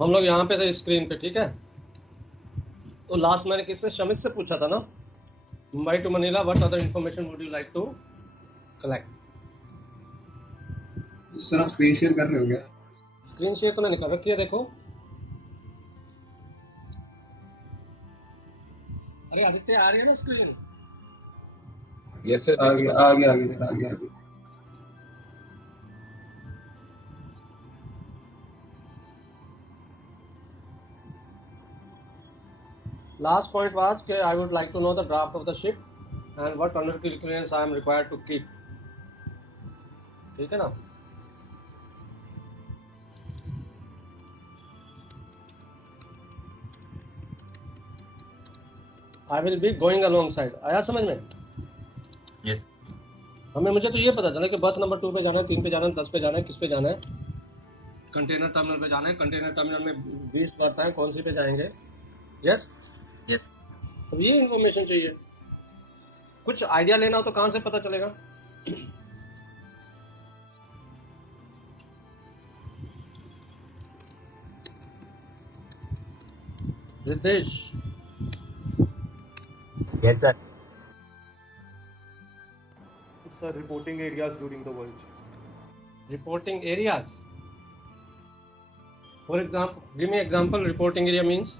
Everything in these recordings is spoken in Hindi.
हम लोग यहाँ पे थे स्क्रीन पे, ठीक है। तो लास्ट मैंने किससे, शमित से पूछा था ना, Mumbai to Manila what other information would you like to collect. Sir आप स्क्रीन शेयर कर रहे हो क्या? स्क्रीन शेयर तो मैंने कर रखी है, देखो। अरे आदित्य आ रही है ना स्क्रीन? यस सर, आ गया आ गया सर, आ गया। Last point was कि I would like to know the draft of the ship and what under clearance I am required to keep. ठीक है ना? I will be going alongside. आया समझ में? यस। मुझे तो ये पता चला कि बर्थ नंबर 2 पे जाना है, 3 पे जाना है, 10 पे जाना है, किस पे जाना है? कंटेनर टर्मिनल पे जाना है। कंटेनर टर्मिनल में 20 बर्थ हैं, कौन सी पे जाएंगे? Yes yes. तो ये इन्फॉर्मेशन चाहिए। कुछ आइडिया लेना हो तो कहाँ से पता चलेगा? Ritesh. Yes sir. Sir, reporting areas during the voyage. Reporting areas. For example, give me example. Reporting area means.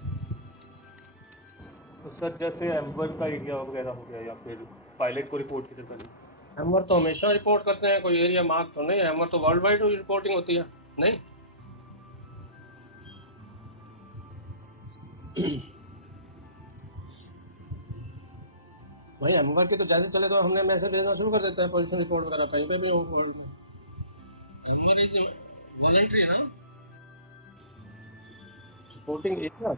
तो सर जैसे एम्बर का एरिया वगैरह हो गया या फिर पायलट को रिपोर्ट किसे करें। एम्बर तो हमेशा रिपोर्ट करते हैं, कोई एरिया मार्क तो नहीं है। एम्बर तो वर्ल्ड वाइड रिपोर्टिंग होती है, नहीं? भाई एम्बर की तो जैसे चले तो हमने मैसेज भेजना शुरू कर देते हैं, पोजीशन रिपोर्ट वगैरह कहीं पे भी हो वर्ल्ड में। एम्बर इज वॉलंटरी ना, reporting area.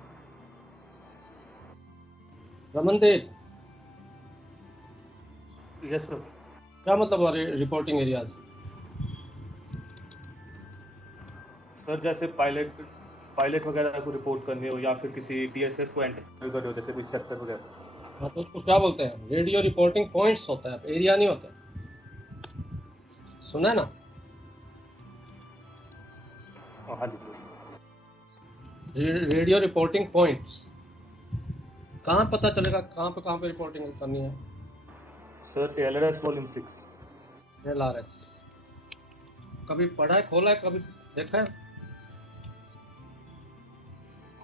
Ramandeep, yes sir. क्या मतलब रिपोर्टिंग एरियाज? सर जैसे पायलट वगैरह को रिपोर्ट करनी हो या फिर किसी टीएसएस को एंटर कर हो, जैसे कोई सेक्टर वगैरह। हाँ तो उसको क्या बोलते हैं? रेडियो रिपोर्टिंग पॉइंट्स होता है, एरिया नहीं होता। सुना है ना? हाँ जी सर। रेडियो रिपोर्टिंग पॉइंट्स कहाँ पता चलेगा कहाँ पे रिपोर्टिंग करनी है? Sir LRS volume 6। एलआरएस कभी पढ़ा है, खोला है, कभी देखा है?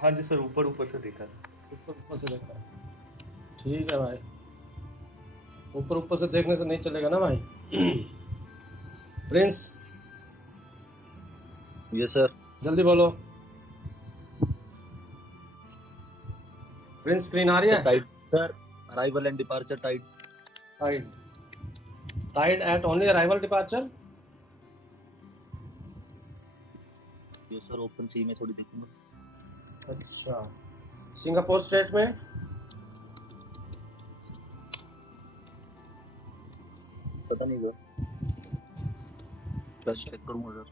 हाँ जी सर, ऊपर से देखा है। ऊपर से देखा है, ठीक है भाई। ऊपर से देखने से नहीं चलेगा ना भाई। प्रिंस। Yes sir. जल्दी बोलो प्रिंस, स्क्रीन आ रही है? Tide sir, arrival and departure tide. Tide at only arrival departure. ये सर ओपन सी में थोड़ी देखूंगा। अच्छा, सिंगापुर स्टेट में? पता नहीं सर, प्लस चेक करूंगा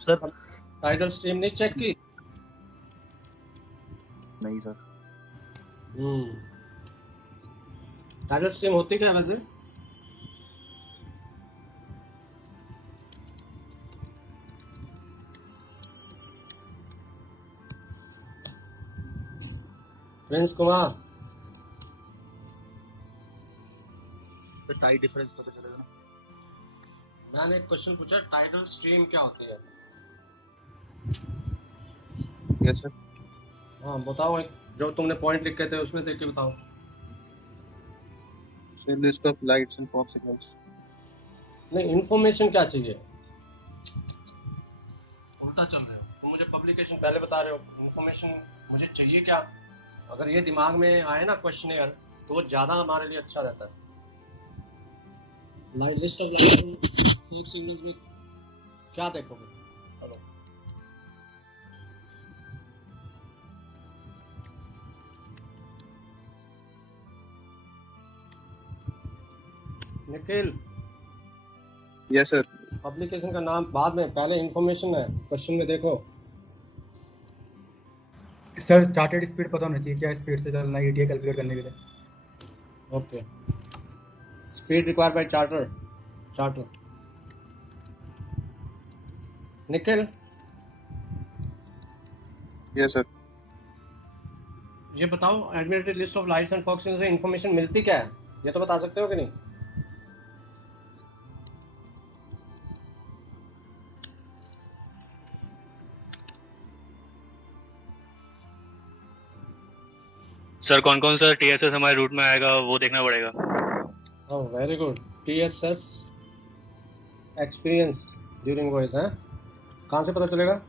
सर। टाइडल स्ट्रीम नहीं चेक की? नहीं सर। टाइडल स्ट्रीम होती क्या वैसे? प्रिंस कुमार, तो टाइड डिफरेंस पता चलेगा ना। मैंने एक क्वेश्चन पूछा, टाइडल स्ट्रीम क्या होती है? Yes sir. हाँ बताओ, एक जो तुमने पॉइंट लिखे थे उसमें देख के बताओ। List of lights and fog signals. नहीं, इन्फॉर्मेशन क्या चाहिए? उल्टा चल रहे हो तुम, मुझे पब्लिकेशन पहले बता रहे हो, इन्फॉर्मेशन मुझे चाहिए क्या? अगर ये दिमाग में आए ना क्वेश्चन तो वो ज्यादा हमारे लिए अच्छा रहता है। लिस्ट ऑफ फॉग सिग्नल्स में क्या देखोगे? Hello Nikhil. Yes sir. Publication का नाम बाद में, पहले इन्फॉर्मेशन है, क्वेश्चन में देखो। सर चार्टेड स्पीड पता होना चाहिए, क्या स्पीड से चलना है ETA कैलकुलेट करने के लिए। Okay, speed required by charter Nikhil. Yes, sir. ये बताओ Admiralty list of lights and फॉक्सिंग से इंफॉर्मेशन मिलती क्या है, ये तो बता सकते हो कि नहीं? सर कौन कौन सा टीएसएस हमारे रूट में आएगा वो देखना पड़ेगा। Oh very good, TSS experience during voice है, कहाँ से पता चलेगा?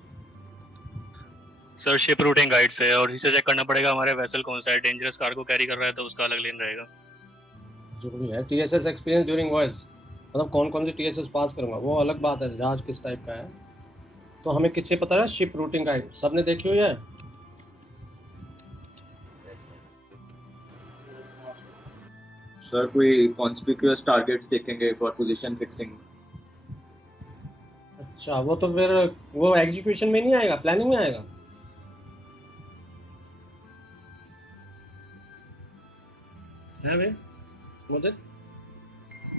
सर शिप रूटिंग गाइड से, और इसे चेक करना पड़ेगा हमारे वेसल कौन सा है, डेंजरस कार्गो कैरी कर रहा है तो उसका अलग लेन रहेगा। जरूरी है टीएसएस एक्सपीरियंस ड्यूरिंग वॉइस, मतलब कौन कौन सी टीएसएस पास करूंगा वो अलग बात है, जहाज किस टाइप का है। तो हमें किससे पता है? शिप रूटिंग गाइड सबने देखी हुई है? सर कोई कॉन्स्पिक्यूअस टारगेट्स देखेंगे फॉर पोजीशन फिक्सिंग। अच्छा, वो तो फिर वो एग्जीक्यूशन में नहीं आएगा, प्लानिंग में आएगा। है भाई मुझे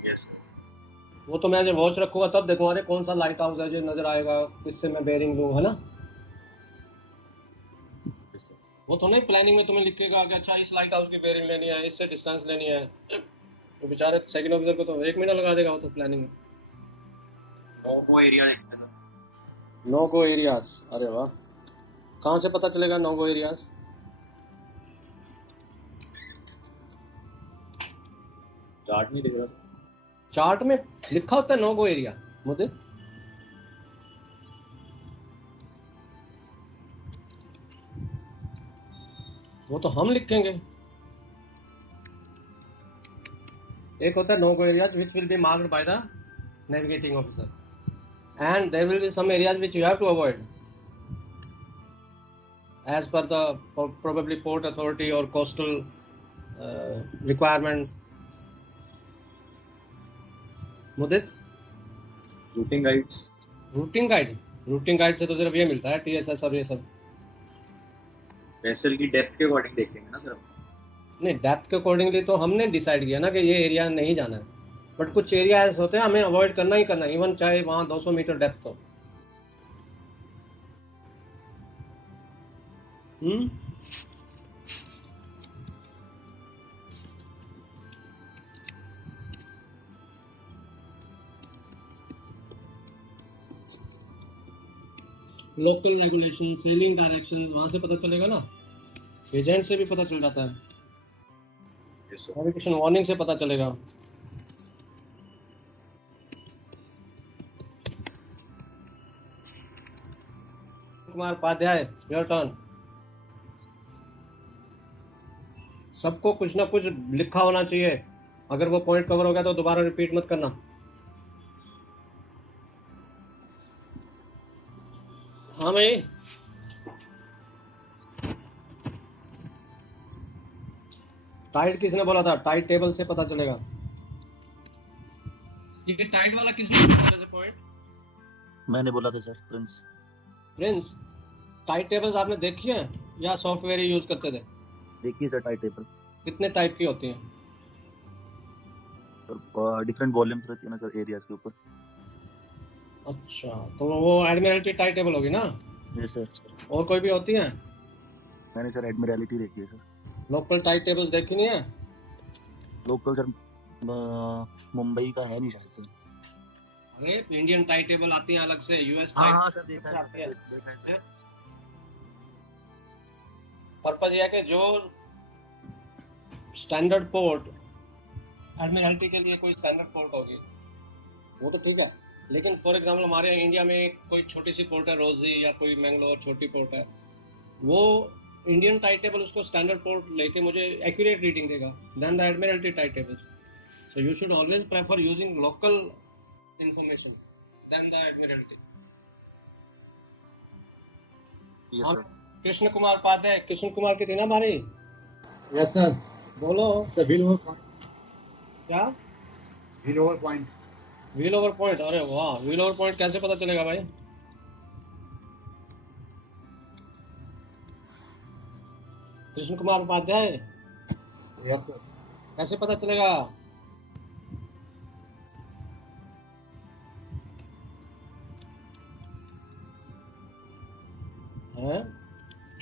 यस वो तो मैं जब वॉच रखूंगा तब देखूंगा अरे कौन सा लाइट हाउस है जो नजर आएगा, किससे मैं बेयरिंग लूं, है ना? वो तो नहीं प्लानिंग में तुम्हें लिखेगा कि अच्छा इस लाइट हाउस की बेयरिंग लेनी है, इससे डिस्टेंस लेनी है, तो बेचारे सेकंड ऑफिसर को तो 1 महीना लगा देगा वो तो प्लानिंग में। वो एरिया देखते हैं सर। नो गो एरियाज, अरे वाह, कहाँ से पता चलेगा नो गो एरियाज? चार्ट नहीं दिख रहा। चार्ट में लिखा होता है नो गो एरिया मुझे? वो तो हम लिखेंगे। एक होता है no go areas which will be marked by the navigating officer, and there will be some areas which you have to avoid as per the probably port authority or coastal requirement. Mudit, routing guides. Routing guide से तो सिर्फ ये मिलता है टीएसएस और ये सब। वेसल की डेप्थ के अकॉर्डिंग देखेंगे ना सर। नहीं, डेप्थ के अकॉर्डिंगली तो हमने डिसाइड किया ना कि ये एरिया नहीं जाना है, बट कुछ एरिया ऐसे होते हैं हमें अवॉइड करना ही करना, इवन चाहे वहां 200 मीटर डेप्थ हो। लोकल रेगुलेशन, सेलिंग डायरेक्शन वहां से पता चलेगा ना, एजेंट से भी पता चल जाता है, यस सर। नेविगेशन वार्निंग से पता चलेगा। Kumar Upadhyay, your turn. सबको कुछ ना कुछ लिखा होना चाहिए, अगर वो पॉइंट कवर हो गया तो दोबारा रिपीट मत करना। हाँ भाई, टाइट किसने बोला था? टाइट टेबल से पता चलेगा। ये टाइट वाला किसने बोला था पॉइंट? मैंने बोला था सर, प्रिंस, टाइट टेबल्स आपने देखी है या सॉफ्टवेयर यूज करते थे? देखिए सर टाइट टेबल कितने टाइप की होती हैं? सर डिफरेंट वॉल्यूम्स रहती है ना सर एरियाज के ऊपर। अच्छा, तो वो एडमिरल्टी टाइट टेबल होगी ना? Yes sir. और कोई भी होती है? मैंने सर एडमिरलिटी देखी है सर। लोकल टाइट टेबल्स देखी नहीं है? लोकल सर मुंबई का है नहीं शायद से। अरे इंडियन टाइट टेबल आती है अलग से, यूएस हाँ सर देखा है। पर्पस ये है कि जो स्टैंडर्ड पोर्ट एडमिरल्टी के लिए कोई स्टैंडर्ड पोर्ट होगी वो तो ठीक है, लेकिन फॉर एग्जांपल हमारे इंडिया में कोई छोटी सी पोर्ट है रोजी या कोई मैंगलोर छोटी पोर्ट है, वो इंडियन टाइट टेबल उसको स्टैंडर्ड पोर्ट लेके मुझे एक्यूरेट रीडिंग देगा than the admiralty tide table. So you should always prefer using local information than the admiralty. Yes sir. Krishna Kumar Upadhyay, Krishna Kumar की थी ना हमारी? Yes sir. बोलो सर व्हील ओवर पॉइंट। क्या? Wheel over point. Wheel over point, अरे वाह, व्हील ओवर पॉइंट कैसे पता चलेगा भाई? Krishna Kumar Upadhyay, yes sir. कैसे पता चलेगा? हैं?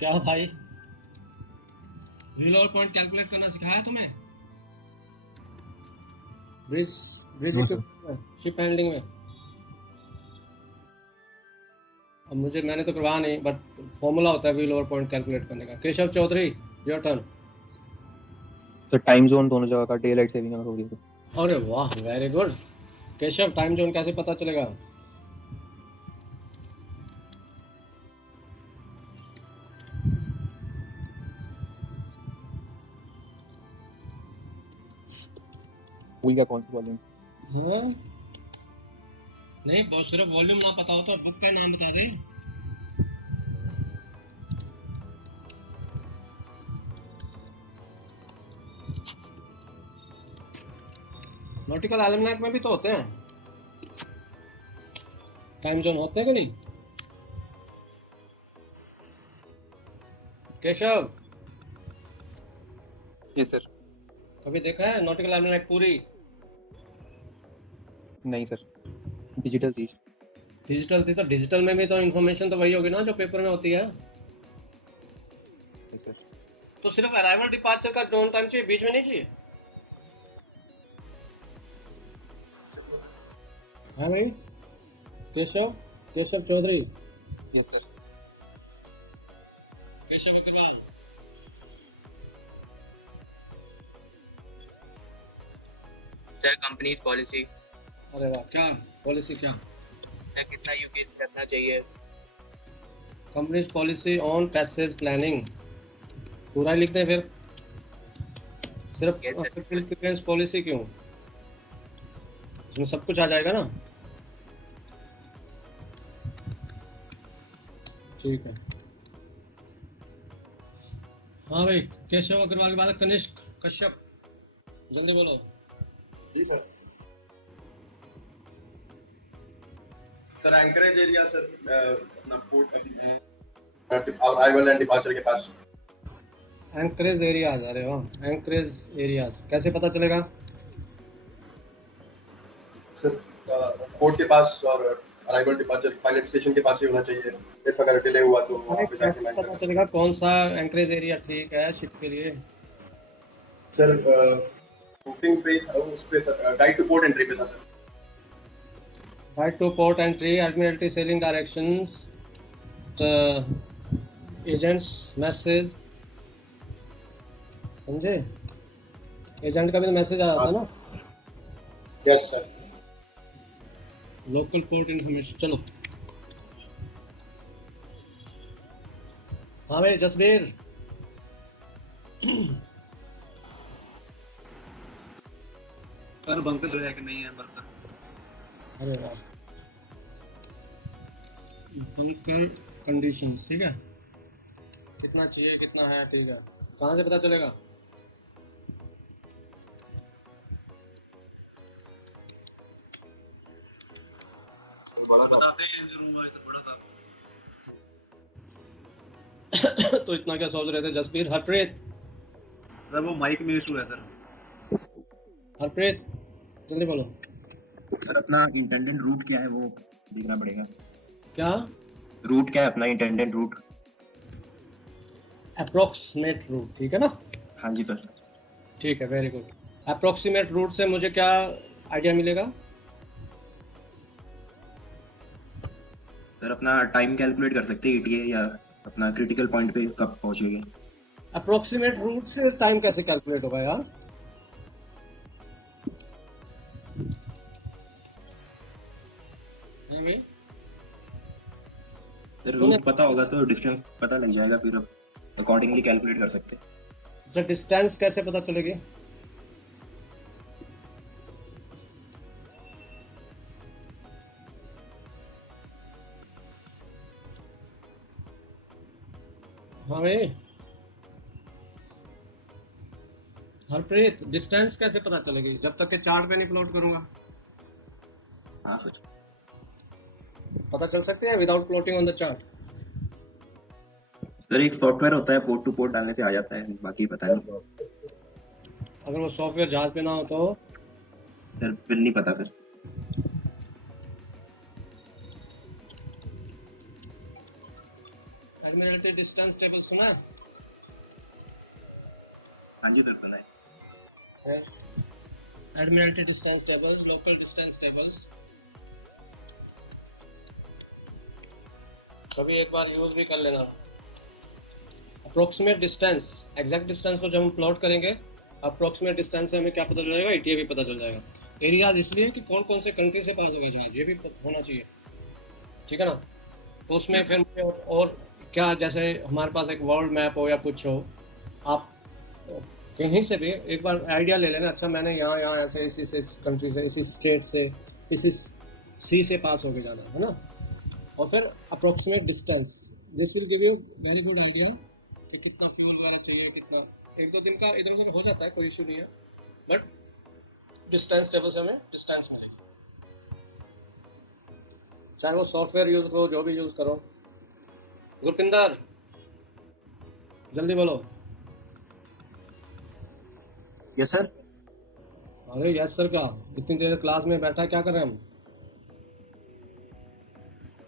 क्या भाई, व्हील ओवर पॉइंट कैलकुलेट करना सिखाया तुम्हें? ब्रिज ब्रिज हाँ, सर। शिप हैंडलिंग में? अब मैंने तो करवाया नहीं, बट फॉर्मूला होता है व्हील ओवर पॉइंट कैलकुलेट करने का। Keshav Chaudhary, your turn. तो टाइम जोन दोनों जगह का डे लाइट सेविंग अगर होगी तो अरे वाह, very good. Keshav, time zone कैसे पता चलेगा? भूल गया कौन सी वॉल्यूम। हाँ? नहीं, बहुत सिर्फ वॉल्यूम ना पता हो तो बुक का नाम बता दे। नॉटिकल एल्मनाक में भी तो होते हैं टाइम जोन, होते हैं कि नहीं? Keshav, yes sir. कभी देखा है नॉटिकल एल्मनाक पूरी? नहीं सर, डिजिटल थी। डिजिटल थी तो डिजिटल में भी तो इन्फॉर्मेशन तो वही होगी ना जो पेपर में होती है। Yes sir. तो सिर्फ अराइवल डिपार्चर का जोन टाइम चाहिए, बीच में नहीं चाहिए? हाँ भाई, Keshav Keshav Chaudhary, yes sir. Keshav Agarwal, sir company's policy अरे वाह, क्या पॉलिसी? क्या कितना यूकेज करना चाहिए? Company's policy on passage planning, पूरा ही लिख दें फिर? सिर्फ Yes, sir. एक्सपीरियंस पॉलिसी क्यों? इसमें सब कुछ आ जाएगा ना? ठीक है। हाँ भाई, केशव अग्रवाल के बाद कनिष्क कश्यप, जल्दी बोलो। जी sir. Sir anchorage area sir, अपना पोर्ट अराइवल एंड डिपार्चर के पास। एंकरेज एरियाज, अरे वाह, एंकरेज एरियाज कैसे पता चलेगा? सर पोर्ट के पास और अराइवल डिपार्चर पायलट स्टेशन के पास ही होना चाहिए। इफ अगर डिले हुआ तो वहाँ पे कैसे जाके पता चलेगा कौन सा एंकरेज एरिया ठीक है शिप के लिए? सर बुकिंग पे उस पे sir guide two port entry पे था sir. Right to port entry, Admiralty sailing directions, the agent's message, समझे? एजेंट का भी मैसेज आया था ना? Yes sir. Local port information, चलो। हाँ भाई जसबीर, सर बंकर जो है कि नहीं है बंकर। अरे वाह, बंकर कंडीशंस, ठीक है, कितना चाहिए कितना है, ठीक है। कहाँ से पता चलेगा? बताते हैं जरूर हुआ है तो बड़ा था। तो इतना क्या सोच रहे थे जसबीर? हरप्रीत, सर वो माइक में इशू है सर। हरप्रीत जल्दी बोलो। सर अपना इंटेंडेंट रूट क्या है वो देखना पड़ेगा। क्या रूट क्या है अपना इंटेंडेंट रूट? अप्रोक्सीमेट रूट, ठीक है ना? हाँ जी सर। ठीक है, वेरी गुड। अप्रोक्सीमेट रूट से मुझे क्या आइडिया मिलेगा? सर अपना टाइम कैलकुलेट कर सकते हैं ETA या अपना क्रिटिकल पॉइंट पे कब पहुंचेंगे। अप्रोक्सीमेट रूट से टाइम कैसे कैलकुलेट होगा यार? सर रूट पता होगा तो डिस्टेंस पता लग जाएगा, फिर अकॉर्डिंगली कैलकुलेट कर सकते हैं। तो डिस्टेंस कैसे पता चलेगी? हाँ भाई हरप्रीत, डिस्टेंस कैसे पता चलेगी जब तक के चार्ट पे नहीं प्लॉट करूंगा? हाँ सर। पता चल सकते हैं without plotting on the chart? Sir एक सॉफ्टवेयर होता है, पोर्ट टू पोर्ट डालने पे आ जाता है, बाकी पता नहीं। अगर वो सॉफ्टवेयर जहाज पे ना हो तो? सर फिर नहीं पता सर। एडमिरल्टी डिस्टेंस टेबल सुना? हाँ जी सर सुना है। Admiralty distance tables, local distance tables कभी एक बार यूज भी कर लेना। अप्रोक्सीमेट डिस्टेंस, एग्जैक्ट डिस्टेंस को जब हम प्लॉट करेंगे, अप्रोक्सीमेट डिस्टेंस से हमें क्या पता चल जाएगा, एटीए भी पता चल जाएगा। एरियाज इसलिए कि कौन कौन से कंट्री से पास हो गए जहाज, ये भी होना चाहिए, ठीक है ना। तो उसमें फिर मुझे और क्या, जैसे हमारे पास एक वर्ल्ड मैप हो या कुछ हो, आप कहीं से भी एक बार आइडिया ले लेना, अच्छा मैंने यहाँ यहाँ ऐसे इस कंट्री से, इसी स्टेट से, इसी सी से पास होके जाना है ना। और फिर approximate distance, this will give you very good idea कि कितना फ्यूल वगैरह चाहिए, कितना, एक दो दिन का इधर उधर हो जाता है, कोई इशू नहीं है, बट डिस्टेंस टेबल से हमें डिस्टेंस मिलेगी, चाहे वो सॉफ्टवेयर यूज करो, जो भी यूज करो। गुरपिंदर जल्दी बोलो। Yes sir. अरे यस सर का इतनी देर क्लास में बैठा है, क्या कर रहे हैं हम?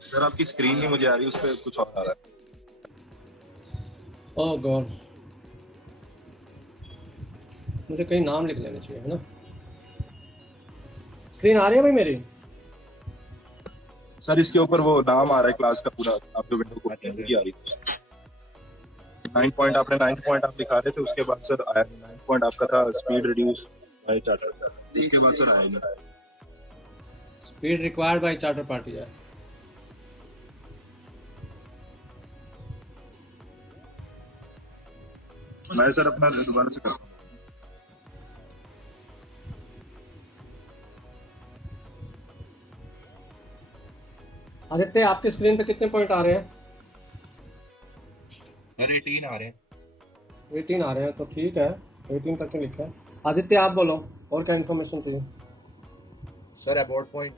सर आपकी स्क्रीन नहीं मुझे आ रही, उस पर कुछ और आ रहा है। ओह गॉड, मुझे कहीं नाम लिख लेना चाहिए, है ना। स्क्रीन आ रही है भाई मेरी? सर इसके ऊपर वो नाम आ रहा है क्लास का पूरा, आप जो विंडो को आ रही है। 9 पॉइंट आपने 9 पॉइंट आप दिखा रहे थे, उसके बाद सर आया 9 पॉइंट आपका था स्पीड रिड्यूस बाय चार्टर, उसके बाद सर आया speed required by charter party है। मैं सर अपना दोबारा से करता हूँ। आदित्य आपकी स्क्रीन पे कितने पॉइंट आ रहे हैं? सर 18 आ रहे हैं। 18 आ रहे हैं, तो ठीक है, 18 तक ही लिखा है। आदित्य आप बोलो, और क्या इन्फॉर्मेशन चाहिए? Sir about point.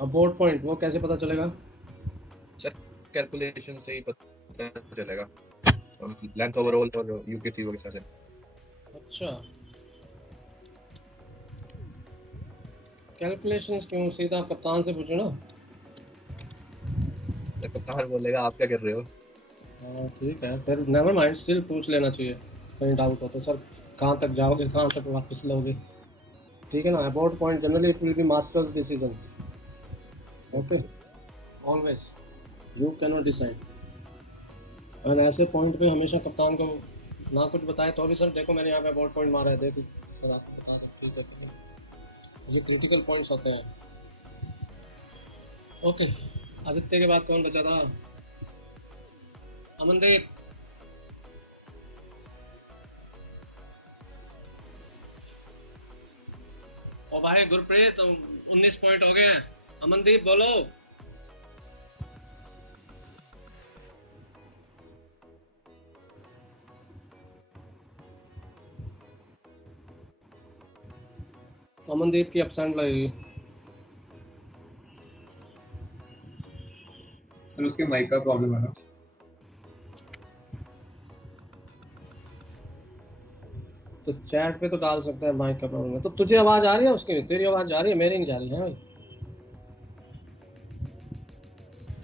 About point वो कैसे पता चलेगा? सर कैलकुलेशन से ही पता चलेगा, लेंथ ओवरऑल और यूकेसी वगैरह से। अच्छा, कैलकुलेशंस क्यों, सीधा कप्तान से पूछो ना। तो कप्तान बोलेगा आप क्या कर रहे हो। हाँ ठीक है, फिर नेवर माइंड, स्टिल पूछ लेना चाहिए कहीं डाउट हो तो। सर कहाँ तक जाओगे, कहाँ तक वापस लोगे, ठीक है ना। About point generally it will be masters decision, okay, always you can not decide. और ऐसे पॉइंट पे हमेशा कप्तान को ना कुछ बताए तो भी, सर देखो मैंने यहाँ पे अबाउट पॉइंट मारा है, देखो सर आपको बता सकते, ठीक है, जो क्रिटिकल पॉइंट्स होते हैं। ओके, आदित्य के बाद कौन बचा था? अमनदीप। ओ भाई गुरप्रीत, 19 पॉइंट हो गए। अमनदीप बोलो। अमनदीप की एब्सेंट लगेगी। सर उसके माइक का प्रॉब्लम है ना। तो चैट पे तो डाल सकता है माइक का प्रॉब्लम है। तो तुझे आवाज आ रही है उसकी? तेरी आवाज जा रही है, मेरी नहीं जा रही है भाई।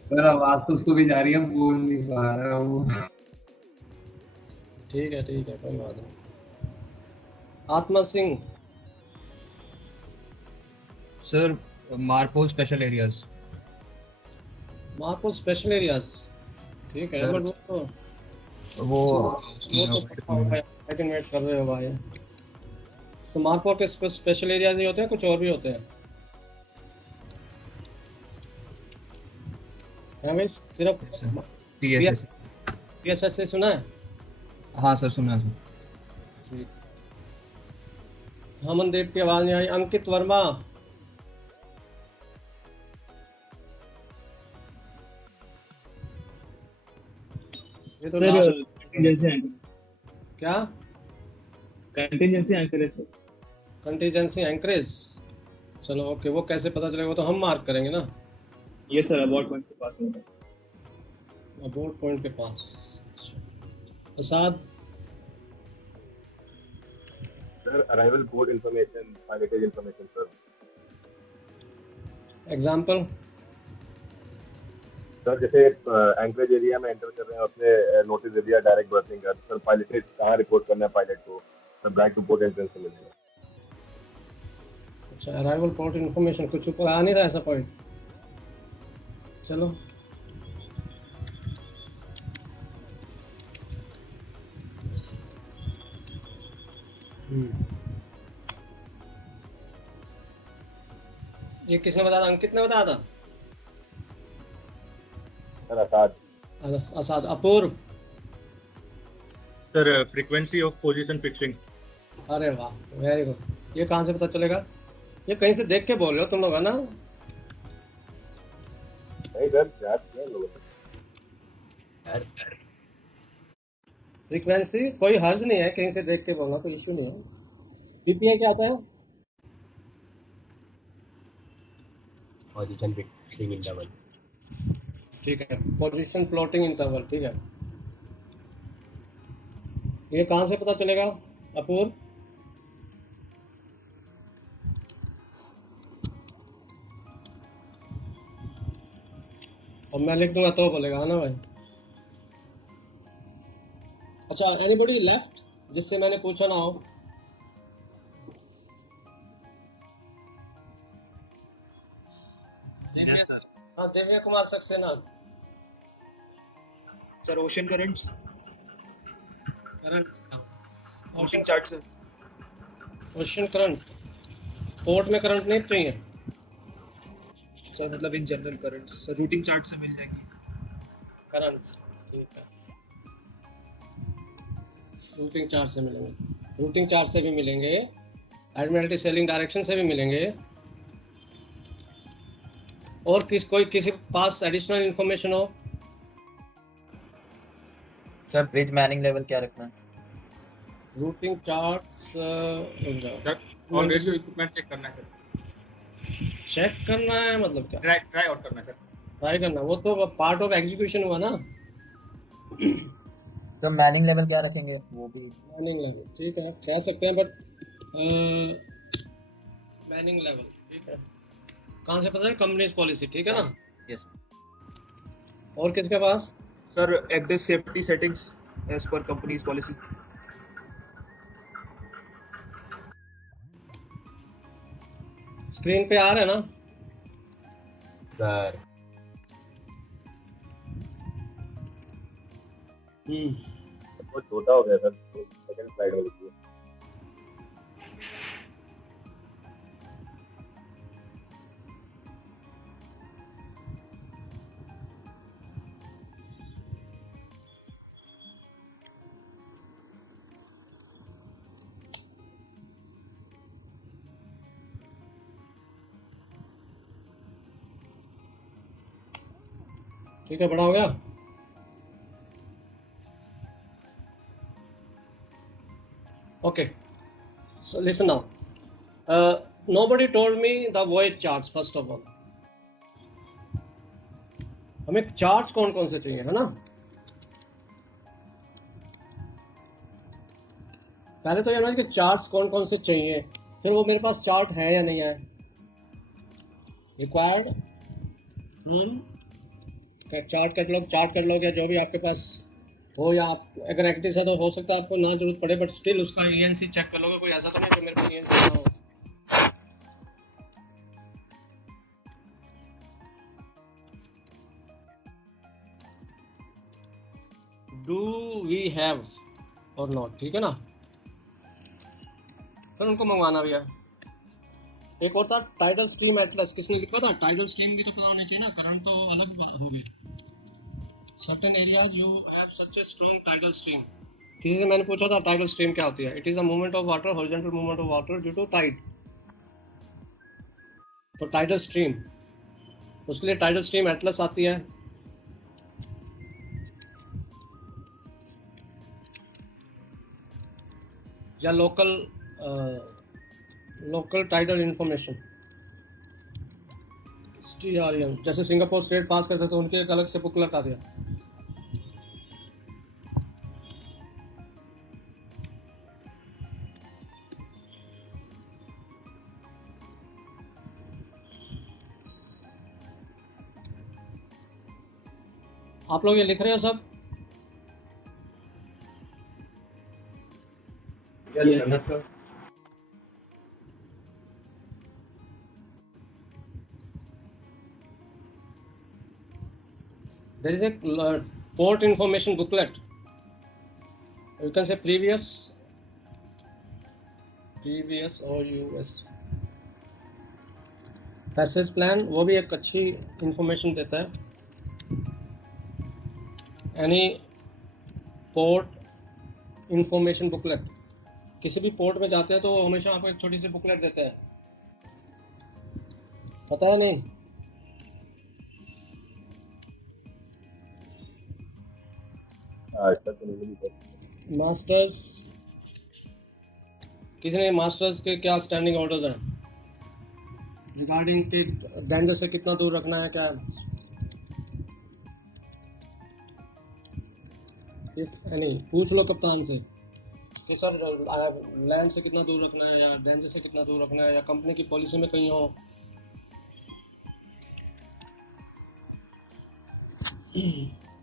सर आवाज तो उसको भी जा रही है, बोल नहीं पा रहा हूँ। ठीक है कोई बात नहीं। Atma Singh. Sir MARPOL special areas. MARPOL special areas, ठीक है, बट वो तो वेट कर रहे हो भाई। तो मार्पो के स्पेशल एरियाज ही होते हैं, कुछ और भी होते हैं? है भाई, सिर्फ टीएसएस से सुना है? हाँ सर सुना है। ठीक, अमनदीप की आवाज नहीं आई। अंकित वर्मा। ये तो क्या कंटिजेंसी एंकरेज। कंटीजेंसी एंकरेज, चलो ओके, वो कैसे पता चलेगा? वो तो हम मार्क करेंगे ना। ये सर अबाउट पॉइंट के पास में। अबाउट पॉइंट के पास। Prasad. Sir arrival board information, pilotage information sir. Example. Sir जैसे एंकरेज एरिया में एंटर कर रहे हैं, उसने नोटिस दे दिया डायरेक्ट बर्थिंग का, सर पायलट ने कहाँ रिपोर्ट करना है पायलट को? Sir back to port entrance से मिलेगा। अच्छा, अराइवल पोर्ट इन्फॉर्मेशन कुछ ऊपर आ नहीं रहा ऐसा पॉइंट। चलो ये किसने बताया था? अंकित ने बताया था? Sir Asad. Asad. Apoorv. Sir frequency of position fixing. अरे वाह, वेरी गुड। ये कहाँ से पता चलेगा? ये कहीं से देख के बोल रहे हो तुम लोग, है ना? नहीं सर, याद किया लोगों ने। फ्रीक्वेंसी कोई हर्ज नहीं है, कहीं से देख के बोलना कोई इश्यू नहीं है। पीपीआई क्या आता है? Position fixing interval. ठीक है, पोजीशन प्लॉटिंग इंटरवल। ठीक है, ये कहाँ से पता चलेगा अपूर्व? और मैं लिख दूंगा तो बोलेगा ना भाई। अच्छा, एनीबॉडी लेफ्ट जिससे मैंने पूछा ना हो? Yes sir. हाँ, Divya Kumar Saxena. Sir ocean currents. Currents का ocean chart sir. Ocean current. Port में करंट नहीं चाहिए सर मतलब in general currents sir routing chart से मिल जाएंगी करंट्स। ठीक है, रूटिंग चार्ट से मिलेंगे। रूटिंग चार्ट से भी मिलेंगे, एडमिरल्टी सेलिंग डायरेक्शन से भी मिलेंगे। और कोई किसी के पास एडिशनल इंफॉर्मेशन हो? सर ब्रिज मैनिंग लेवल क्या रखना है? Routing charts already equipment check करना है सर। चेक करना है मतलब क्या? ट्राई आउट करना है सर। ट्राई करना, वो तो पार्ट ऑफ एग्जीक्यूशन हुआ ना। तो मैनिंग लेवल क्या रखेंगे वो भी? मैनिंग लेवल ठीक है, कह सकते हैं, बट मैनिंग लेवल ठीक है। कहाँ से पता है? Companies policy. ठीक है ना? यस। और किसके पास? Sir access safety settings as per companies policy. Screen पे आ रहा है ना सर? बहुत छोटा हो गया सर, सेकंड स्लाइड में लिखिए। ठीक है, बड़ा हो गया। Okay, so listen now. Nobody told me the voyage charts first of all. हमें चार्ट्स कौन कौन से चाहिए, है ना? पहले तो ये ना कि चार्ट्स कौन कौन से चाहिए, फिर वो मेरे पास चार्ट है या नहीं है। रिक्वायर्ड चार्ट कैटलॉग या जो भी आपके पास हो, या आप अगर एक्टिव है तो हो सकता है आपको ना जरूरत पड़े, बट स्टिल उसका ईएनसी चेक कर लोगे। कोई ऐसा तो नहीं कि मेरे पास ईएनसी ना हो। डू वी हैव और नॉट, ठीक है ना? फिर उनको मंगवाना भी है। एक और था टाइडल स्ट्रीम एटलस, किसने लिखा था? टाइडल स्ट्रीम भी तो पता होना चाहिए ना, करंट तो अलग बात हो गई। Certain areas you have such a strong tidal stream. किसी से मैंने पूछा था टाइडल स्ट्रीम क्या होती है? It is a movement of water, horizontal movement of water due to tide. तो टाइडल स्ट्रीम, उसके लिए टाइडल स्ट्रीम एटलस आती है। या लोकल टाइडल इंफॉर्मेशन STRM, जैसे सिंगापुर स्टेट पास करते तो उनके एक अलग से बुकलेट आ गया। आप लोग ये लिख रहे हो सब? Yes, sir. There is a port information booklet. You can say previous or US passage plan, वो भी एक अच्छी इंफॉर्मेशन देता है. एनी पोर्ट इंफॉर्मेशन बुकलेट, किसी भी पोर्ट में जाते हैं तो वो हमेशा आपको एक छोटी सी बुकलेट देते हैं, पता है नहीं? मास्टर्स, किसी ने मास्टर्स के क्या स्टैंडिंग ऑर्डर्स हैं रिगार्डिंग कि डेंजर से कितना दूर रखना है, क्या इफ एनी पूछ लो कप्तान से कि सर लैंड से कितना दूर रखना है या डेंजर से कितना दूर रखना है, या कंपनी की पॉलिसी में कहीं हो.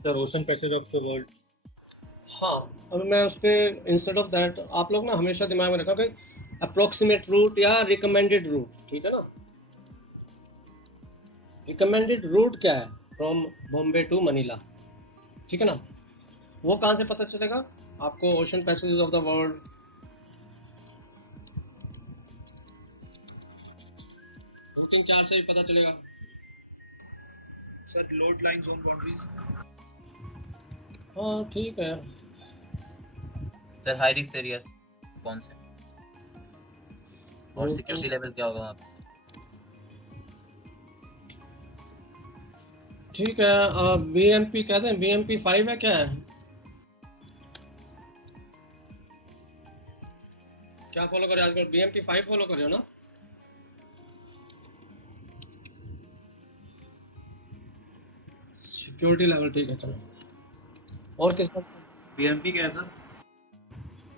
Sir ocean passage of the world. हाँ, अब मैं उस पर इंस्टेड ऑफ दैट आप लोग ना हमेशा दिमाग में रखा कि अप्रोक्सीमेट रूट या रिकमेंडेड रूट, ठीक है ना? रिकमेंडेड रूट क्या है? फ्रॉम बॉम्बे टू मनीला, ठीक है ना? वो कहाँ से पता चलेगा आपको? Ocean passage of the world, routing chart से ही पता चलेगा. Sir load line zone boundaries. हाँ ठीक है. सर हाई रिस्क एरियाज कौन से और सिक्योरिटी लेवल क्या होगा वहाँ पे? ठीक है. बीएमपी कहते हैं, बीएमपी 5 है क्या है? क्या फॉलो करे आजकल? बीएमपी 5 फॉलो कर रहे हो ना? सिक्योरिटी लेवल ठीक है, चलो. और किसका? बीएमपी क्या है सर?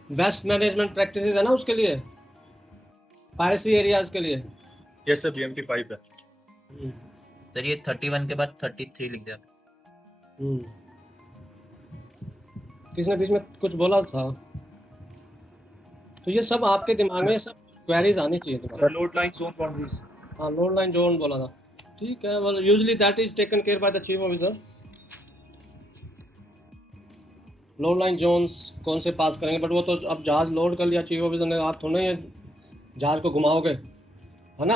बेस्ट मैनेजमेंट प्रैक्टिसेस है ना उसके लिए, पायरेसी एरियाज के लिए. यस सर, बीएमपी 5 है. सर ये 31 के बाद 33 लिख दिया. किसने बीच में कुछ बोला था? तो ये सब आपके दिमाग में सब क्वेरीज आनी चाहिए तुम्हारे. Load line zone boundaries. हाँ, लोड लाइन जोन बोला था, ठीक है. Well usually that is taken care by the chief officer. Load line zones कौन से पास करेंगे, बट वो तो अब जहाज लोड कर लिया चीफ ऑफिसर ने, आप थोड़ा ये जहाज को घुमाओगे, है ना?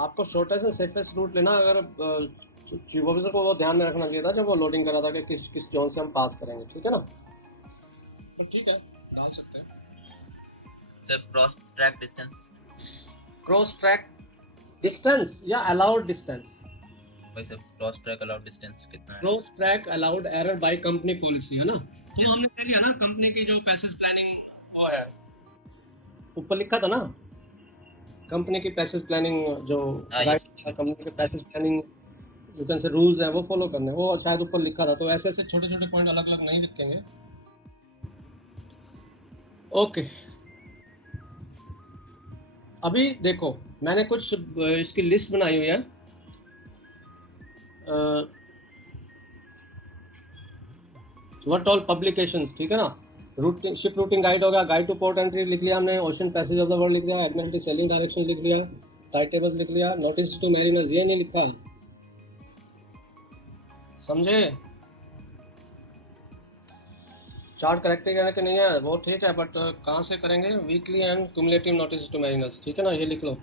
आपको शॉर्टेस्ट एंड सेफेस्ट रूट लेना. अगर चीफ ऑफिसर को वो ध्यान में रखना चाहिए था जब वो लोडिंग कर रहा था कि किस जोन से हम पास करेंगे, ठीक है ना? ठीक है, डाल सकते हैं. Sir cross track distance. Cross track distance या अलाउड डिस्टेंस? भाई sir cross track allowed distance कितना है? Cross track allowed error by company policy, है ना? तो हमने कह लिया ना कंपनी की जो पैसेज प्लानिंग वो है, ऊपर लिखा था ना कंपनी की पैसेज प्लानिंग, जो कंपनी के passage planning you can say rules है वो फॉलो करने, वो शायद ऊपर लिखा था. तो ऐसे ऐसे छोटे छोटे पॉइंट अलग अलग नहीं लिखेंगे. ओके, अभी देखो मैंने कुछ इसकी लिस्ट बनाई हुई है. व्हाट ऑल पब्लिकेशंस, ठीक है ना? रूटिंग, शिप रूटिंग गाइड हो गया, गाइड टू पोर्ट एंट्री लिख लिया हमने, ocean passage of the world लिख लिया, एडमिरल्टी सेलिंग डायरेक्शन लिख लिया, टाइट टेबल्स लिख लिया, नोटिस टू मैरिनर्स ये नहीं लिखा है, समझे? चार्ट करेक्ट करने के नहीं है वो, ठीक है, बट कहाँ से करेंगे? Weekly and cumulative notice to mariners, ठीक है ना? ये लिख लो.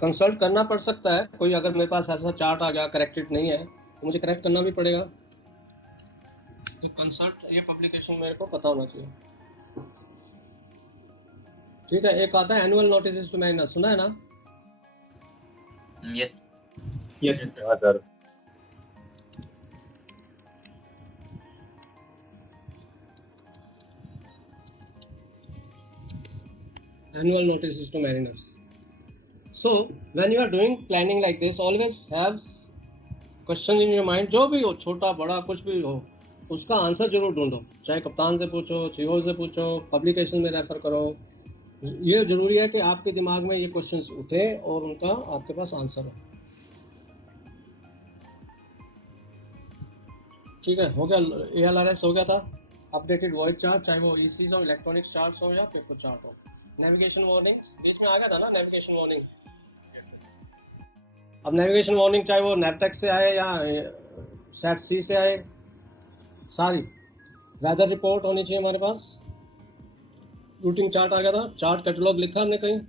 कंसल्ट करना पड़ सकता है कोई, अगर मेरे पास ऐसा चार्ट आ गया करेक्टेड नहीं है तो मुझे करेक्ट करना भी पड़ेगा. तो कंसल्ट ये पब्लिकेशन मेरे को पता होना चाहिए, ठीक है? एक आता है एनुअल नोटिस टू मैरिनर्स, सुना है ना? Yes yes sir. Annual notices to mariners. So when you are doing planning like this, always have questions in your mind. जो भी हो, छोटा बड़ा कुछ भी हो, उसका आंसर जरूर ढूंढो, चाहे कप्तान से पूछो, सीओ से पूछो, पब्लिकेशन में रेफर करो। ये जरूरी है कि आपके दिमाग में ये क्वेश्चंस उठे और उनका आपके पास आंसर हो। ठीक है, हो गया, ALRS हो गया था। अपडेटेड वॉइस चार्ट, चाहे वो ECs हो, इलेक्ट्रॉनिक चार्ट्स हो या पेपर चार्ट हो। नेविगेशन वार्निंग्स बीच में आ गया था ना, नेविगेशन वार्निंग। अब नेविगेशन वार्निंग चाहे वो नेवटेक से आए या SAT-C से आए, सारी वेदर रिपोर्ट होनी चाहिए हमारे पास। रूटिंग चार्ट आ गया था, चार्ट कैटलॉग लिखा हमने कहीं?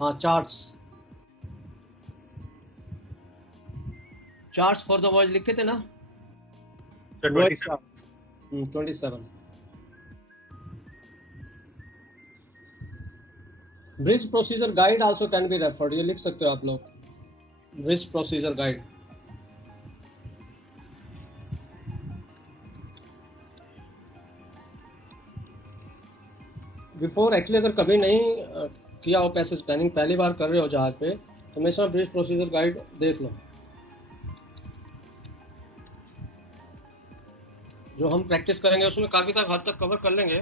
हाँ, चार्ट्स फॉर द वॉइस लिखे थे ना? 27। Bridge procedure guide also can be referred, ये लिख सकते हो आप लोग, bridge procedure guide. Before actually अगर कभी नहीं किया हो पैसेज प्लानिंग, पहली बार कर रहे हो जहाज पे, तो हमेशा ब्रिज प्रोसीजर गाइड देख लो। जो हम प्रैक्टिस करेंगे उसमें काफी हद तक कवर कर लेंगे,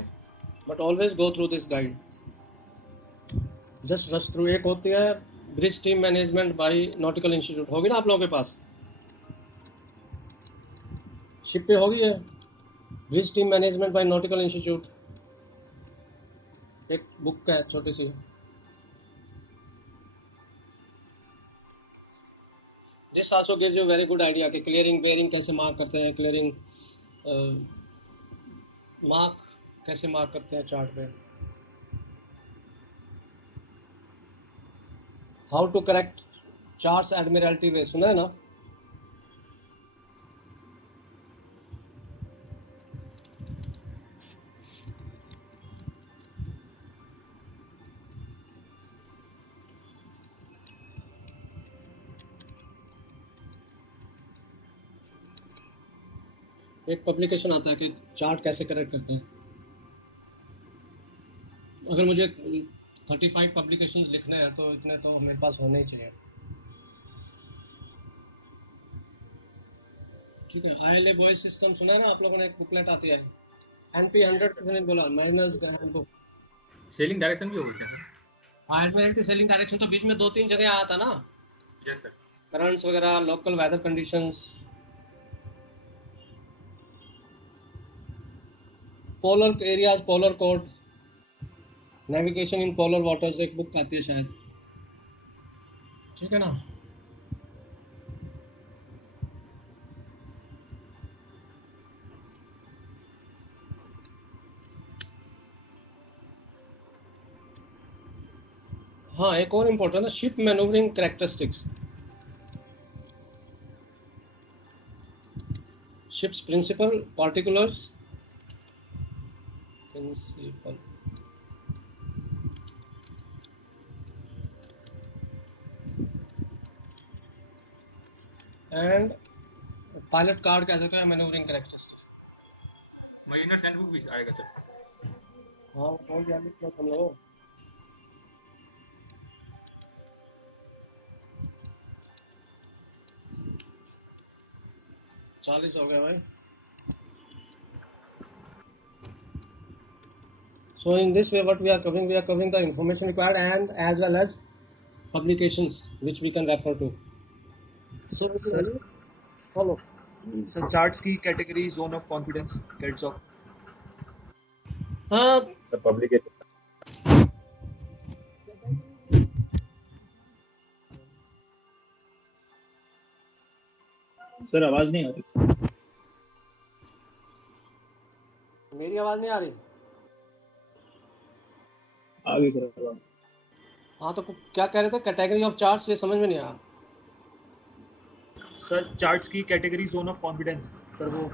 but always go through this guide, just rush through. एक होती है bridge team management by nautical institute, होगी ना आप लोगों के पास? शिप पे होगी है bridge team management by nautical institute, एक बुक है छोटी सी। This also gives you very good idea कि क्लियरिंग बेयरिंग कैसे मार्क करते हैं, क्लियरिंग मार्क कैसे मार्क करते हैं चार्ट पे। How to correct charts admiralty way, सुना है ना? एक पब्लिकेशन आता है कि चार्ट कैसे करेक्ट करते हैं। अगर मुझे 35 पब्लिकेशंस लिखने हैं तो इतने तो मेरे पास होने ही चाहिए। ठीक है, ILA वॉइस सिस्टम सुना है ना आप लोगों ने? एक बुकलेट आती है NP 100 किसी ने बोला, मैरिनर्स हैंडबुक। सेलिंग डायरेक्शन भी होगी क्या सर? एडमिरल्टी सेलिंग डायरेक्शन तो बीच में 2-3 जगह आया था ना, यस सर। करंट्स वगैरह, local weather conditions, polar areas, polar code, navigation in polar waters, एक बुक आती है शायद। ठीक है ना? हाँ, एक और इम्पोर्टेंट है ship manoeuvring characteristics, ships principal, particulars, principal and pilot card कह सकते हैं मैनूवरिंग कैरेक्टरिस्टिक्स। मरीनर्स हैंडबुक भी आएगा सर? हाँ, कौन सा लिख लो तुम लोग। चालीस हो गया भाई। So in this way, what we are covering the information required and as well as publications which we can refer to. So Sir. follow. Sir charts की category, zone of confidence, cats of हाँ, The publication. सर आवाज नहीं आ रही। मेरी आवाज नहीं आ रही? आ गई सर। हाँ, तो क्या कह रहे थे? कैटेगरी ऑफ चार्ट्स, ये समझ में नहीं आया। सर चार्ट्स की category, zone of confidence, sir वो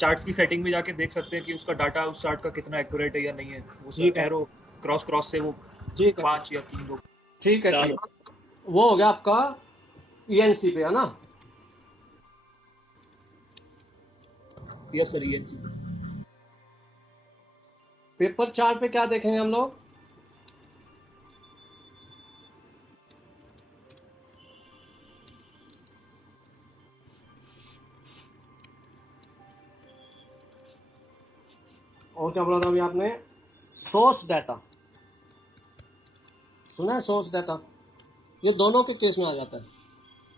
चार्ट्स की सेटिंग में जाके देख सकते हैं कि उसका डाटा उस चार्ट का कितना एक्यूरेट है या नहीं है। वो सर एरो क्रॉस से वो 5 या 3 लोग। ठीक है, वो हो गया आपका ENC पे, है ना? Yes sir, ENC। Paper chart पे क्या देखेंगे हम लोग? और क्या बोला था अभी आपने? सोर्स डाटा सुना है? सोर्स डाटा ये दोनों के केस में आ जाता है,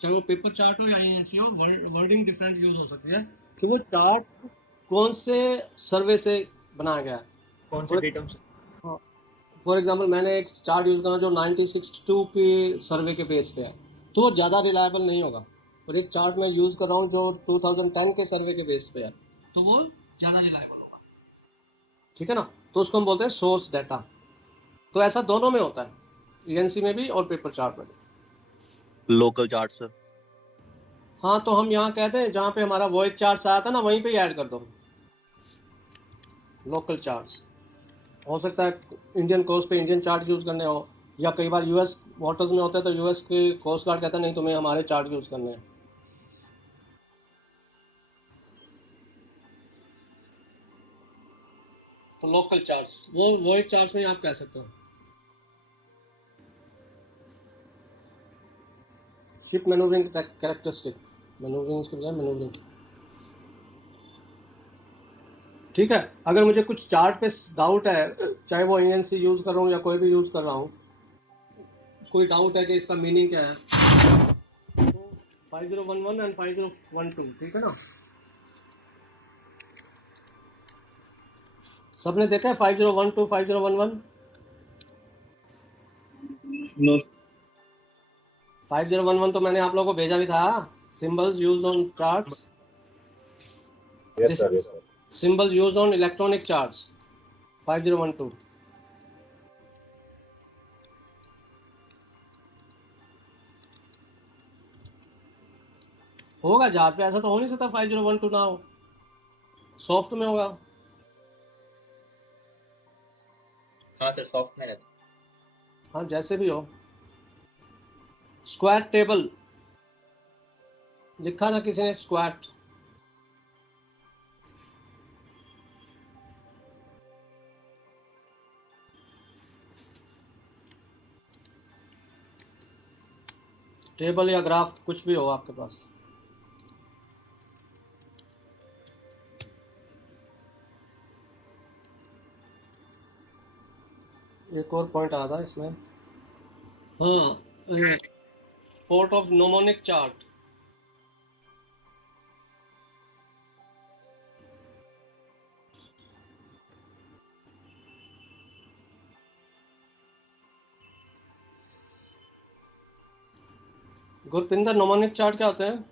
चाहे वो पेपर चार्ट हो या ENC हो, वर्डिंग डिफरेंट यूज हो सकती है कि वो चार्ट कौन से सर्वे से बनाया गया है, कौन से डेटम से। फॉर एग्जांपल मैंने एक चार्ट यूज करा जो 1962 की सर्वे के बेस पे है, तो वो ज़्यादा रिलायबल नहीं होगा। और एक चार्ट मैं यूज कर रहा हूँ जो 2010 के सर्वे के बेस पे है, तो वो ज़्यादा रिलायबल होगा। ठीक है ना? तो उसको हम बोलते हैं सोर्स डाटा। तो ऐसा दोनों में होता है, ENC में भी और पेपर चार्ट में भी। Local chart sir. हाँ, तो हम यहाँ कहते हैं जहाँ पे हमारा वॉइस चार्ट आया था ना, वहीं पे ही ऐड कर दो लोकल चार्ट्स। हो सकता है इंडियन कोस्ट पे इंडियन चार्ट यूज करने हो, या कई बार US वाटर्स में होता है तो US के कोस्ट गार्ड कहता है नहीं तुम्हें हमारे चार्ट यूज करने हैं। तो लोकल चार्ट्स वो वॉइस चार्ट्स में आप कह सकते हो। शिप मैनूवरिंग कैरेक्टरिस्टिक, मैनूवरिंग के बजाय मैनूवरिंग। ठीक है, अगर मुझे कुछ चार्ट पे डाउट है, चाहे वो ENC यूज कर रहा हूँ या कोई भी यूज कर रहा हूँ, कोई डाउट है कि इसका मीनिंग क्या है, तो 5011 एंड 5012, ठीक है ना? सबने देखा है 5012 5011? नो 5011 तो मैंने आप लोगों को भेजा भी था, symbols used on charts, yes sir symbols used on electronic charts 5012। होगा चार्ट पे, ऐसा तो हो नहीं सकता 5012 ना हो, सॉफ्ट में होगा। हाँ सर सॉफ्ट में रहता। हाँ जैसे भी हो। स्क्वाट टेबल लिखा था किसी ने, स्क्वाट। टेबल या ग्राफ कुछ भी हो आपके पास। एक और पॉइंट आता है इसमें, हाँ, port of mnemonic chart. Gurpinder, mnemonic chart क्या होते हैं?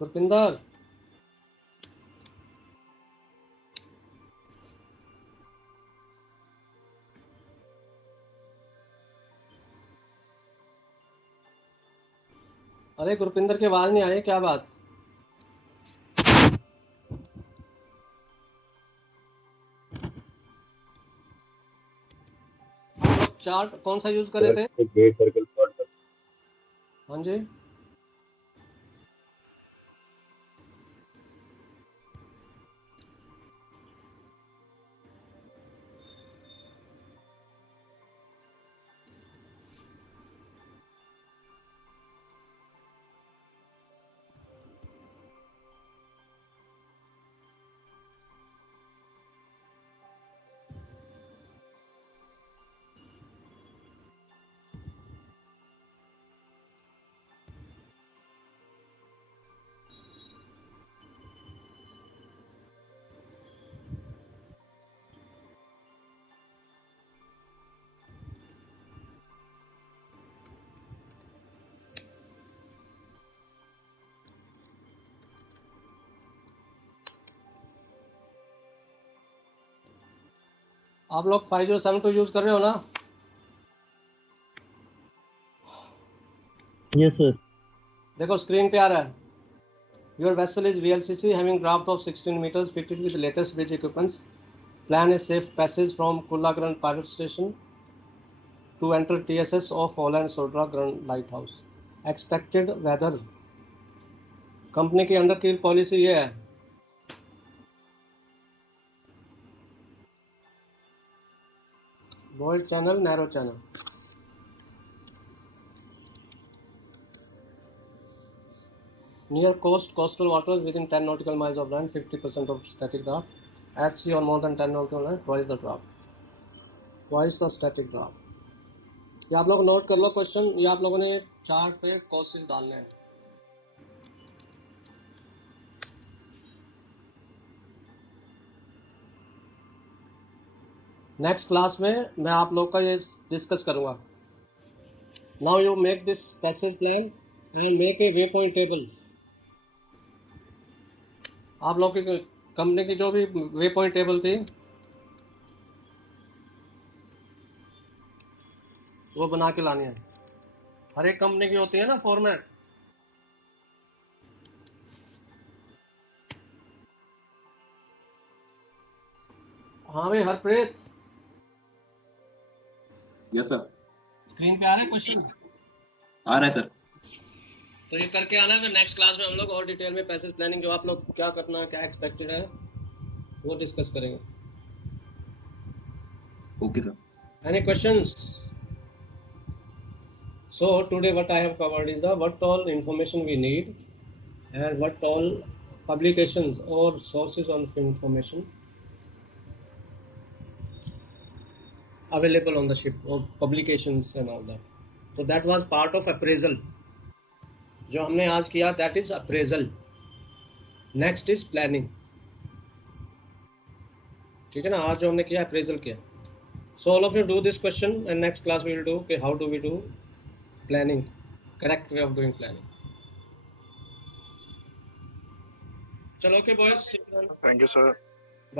गुरपिंदर, अरे गुरपिंदर की आवाज नहीं आई, क्या बात? चार्ट कौन सा यूज कर रहे थे? Great circle plot. हाँ जी, आप लोग 5072 यूज कर रहे हो ना? Yes sir. देखो स्क्रीन पे आ रहा है, your vessel is VLCC having draft of 16 meters fitted with latest bridge equipments. Plan a safe passage from Kullagram Pirate Station to enter TSS of Holland Sodra Grand Lighthouse. Expected weather company की अंडर की पॉलिसी ये है, broad channel, narrow channel. Near coastal waters within 10 nautical miles of land, 50% of static draft. At sea or more than 10 nautical miles, twice the draft. Twice the static draft. ये आप लोग नोट कर लो क्वेश्चन, ये आप लोगों ने चार्ट पे कोसेस डालने हैं। नेक्स्ट क्लास में मैं आप लोग का ये डिस्कस करूंगा। Now you make this passage plan and make a way point table. आप लोग की कंपनी की जो भी वे पॉइंट टेबल थी वो बना के लानी है। हर एक कंपनी की होती है ना फॉर्मेट। हाँ भाई हरप्रीत, यस सर। स्क्रीन पे आ रहे क्वेश्चन? आ रहा है सर। तो ये करके आना है, फिर नेक्स्ट क्लास में हम लोग और डिटेल में पैसेज प्लानिंग जो आप लोग क्या करना है, क्या एक्सपेक्टेड है, वो डिस्कस करेंगे। Okay sir. Any questions? So today what I have covered is the what all information we need and what all publications or sources of information available on the ship or publications and all that. So that was part of appraisal. जो हमने आज किया that is appraisal. Next is planning. ठीक है ना, आज जो हमने किया appraisal किया. So all of you do this question and next class we will do okay, how do we do planning, correct way of doing planning. Chalo okay boys. Thank you sir.